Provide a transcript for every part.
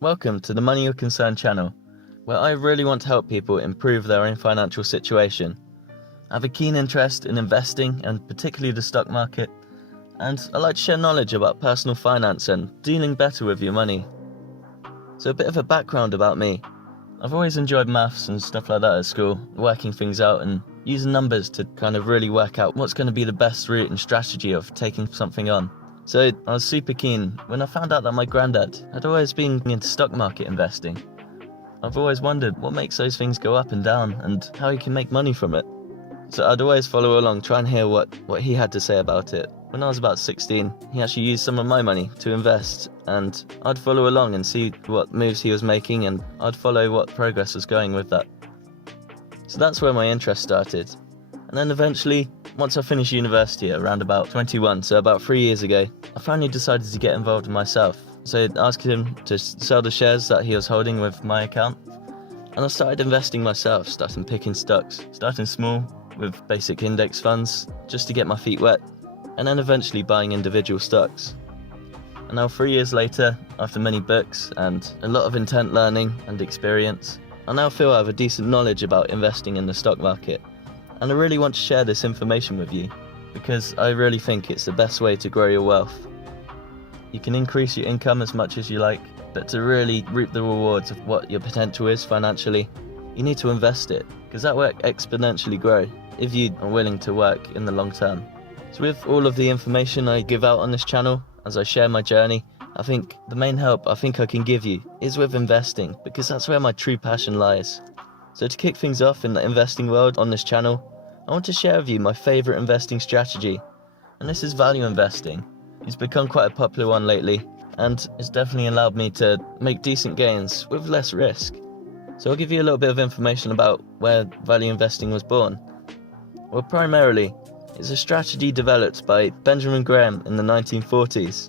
Welcome to the Money You're Concerned channel, where I really want to help people improve their own financial situation. I have a keen interest in investing and particularly the stock market, and I like to share knowledge about personal finance and dealing better with your money. So a bit of a background about me. I've always enjoyed maths and stuff like that at school, working things out and using numbers to kind of really work out what's going to be the best route and strategy of taking something on. So I was super keen when I found out that my granddad had always been into stock market investing. I've always wondered what makes those things go up and down and how he can make money from it. So I'd always follow along, try and hear what he had to say about it. When I was about 16, he actually used some of my money to invest, and I'd follow along and see what moves he was making, and I'd follow what progress was going with that. So that's where my interest started. And then eventually, once I finished university at around about 21, so about 3 years ago, I finally decided to get involved in myself. So I asked him to sell the shares that he was holding with my account, and I started investing myself, starting picking stocks, starting small with basic index funds just to get my feet wet, and then eventually buying individual stocks. And now 3 years later, after many books and a lot of intent learning and experience, I now feel I have a decent knowledge about investing in the stock market. And I really want to share this information with you because I really think it's the best way to grow your wealth. You can increase your income as much as you like, but to really reap the rewards of what your potential is financially, you need to invest it, because that will exponentially grow if you are willing to work in the long term. So with all of the information I give out on this channel, as I share my journey, I think the main help I can give you is with investing, because that's where my true passion lies. So to kick things off in the investing world on this channel, I want to share with you my favourite investing strategy, and this is value investing. It's become quite a popular one lately, and it's definitely allowed me to make decent gains with less risk. So I'll give you a little bit of information about where value investing was born. Well, primarily, it's a strategy developed by Benjamin Graham in the 1940s.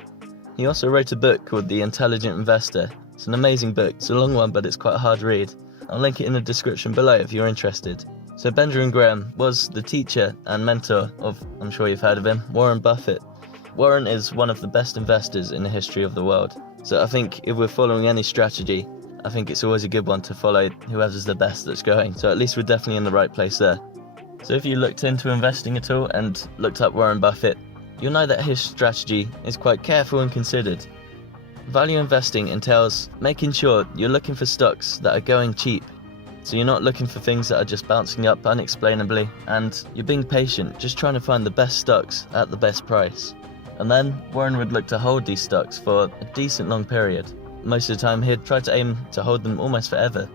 He also wrote a book called The Intelligent Investor. It's an amazing book. It's a long one, but it's quite a hard read. I'll link it in the description below if you're interested. So Benjamin Graham was the teacher and mentor of, I'm sure you've heard of him, Warren Buffett. Warren is one of the best investors in the history of the world. So I think if we're following any strategy, I think it's always a good one to follow whoever's the best that's going. So at least we're definitely in the right place there. So if you looked into investing at all and looked up Warren Buffett, you'll know that his strategy is quite careful and considered. Value investing entails making sure you're looking for stocks that are going cheap. So you're not looking for things that are just bouncing up unexplainably, and you're being patient, just trying to find the best stocks at the best price. And then Warren would look to hold these stocks for a decent long period. Most of the time he'd try to aim to hold them almost forever.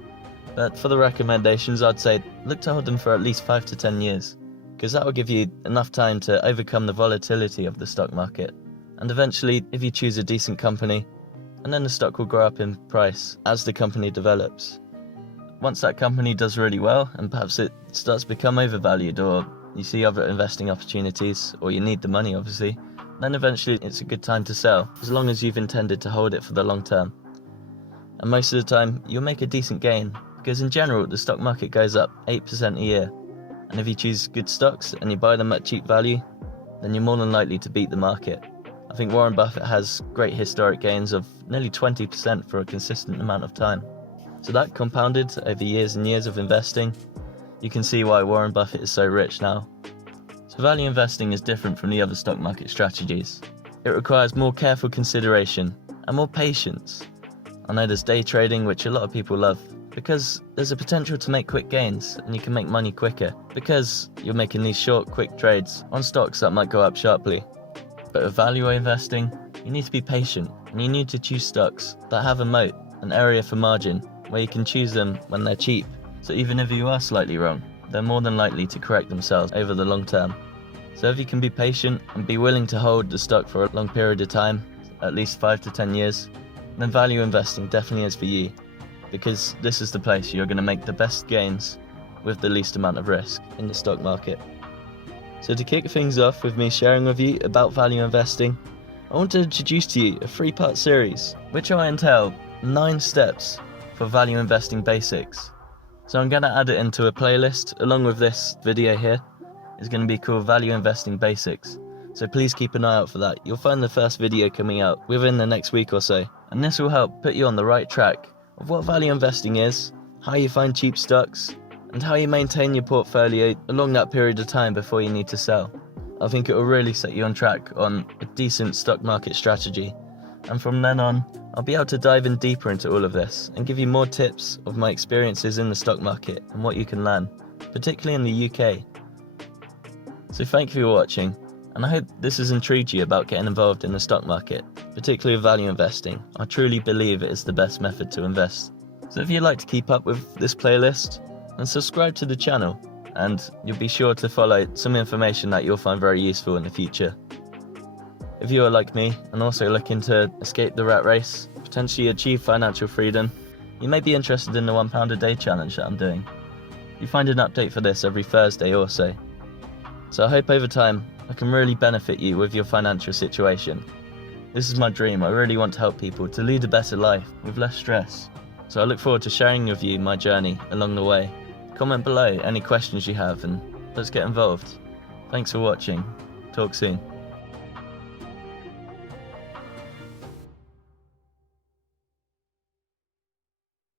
But for the recommendations, I'd say look to hold them for at least 5 to 10 years, because that will give you enough time to overcome the volatility of the stock market. And eventually, if you choose a decent company, and then the stock will grow up in price as the company develops. Once that company does really well, and perhaps it starts to become overvalued, or you see other investing opportunities, or you need the money obviously, then eventually it's a good time to sell, as long as you've intended to hold it for the long term. And most of the time, you'll make a decent gain, because in general, the stock market goes up 8% a year. And if you choose good stocks and you buy them at cheap value, then you're more than likely to beat the market. I think Warren Buffett has great historic gains of nearly 20% for a consistent amount of time. So that compounded over years and years of investing, you can see why Warren Buffett is so rich now. So value investing is different from the other stock market strategies. It requires more careful consideration and more patience. I know there's day trading, which a lot of people love, because there's a potential to make quick gains and you can make money quicker, because you're making these short, quick trades on stocks that might go up sharply. But with value investing, you need to be patient, and you need to choose stocks that have a moat, an area for margin, where you can choose them when they're cheap. So even if you are slightly wrong, they're more than likely to correct themselves over the long term. So if you can be patient and be willing to hold the stock for a long period of time, at least 5 to 10 years, then value investing definitely is for you, because this is the place you're going to make the best gains with the least amount of risk in the stock market. So to kick things off with me sharing with you about value investing, I want to introduce to you a 3-part series, which will entail 9 steps for value investing basics. So I'm going to add it into a playlist along with this video here. It's going to be called Value Investing Basics. So please keep an eye out for that. You'll find the first video coming out within the next week or so, and this will help put you on the right track of what value investing is, how you find cheap stocks, and how you maintain your portfolio along that period of time before you need to sell. I think it will really set you on track on a decent stock market strategy, and from then on, I'll be able to dive in deeper into all of this and give you more tips of my experiences in the stock market and what you can learn, particularly in the UK. So thank you for watching, and I hope this has intrigued you about getting involved in the stock market, particularly with value investing. I truly believe it is the best method to invest. So if you'd like to keep up with this playlist, then subscribe to the channel, and you'll be sure to follow some information that you'll find very useful in the future. If you are like me and also looking to escape the rat race, potentially achieve financial freedom, you may be interested in the £1 a day challenge that I'm doing. You find an update for this every Thursday or so. So I hope over time I can really benefit you with your financial situation. This is my dream. I really want to help people to lead a better life with less stress. So I look forward to sharing with you my journey along the way. Comment below any questions you have and let's get involved. Thanks for watching. Talk soon.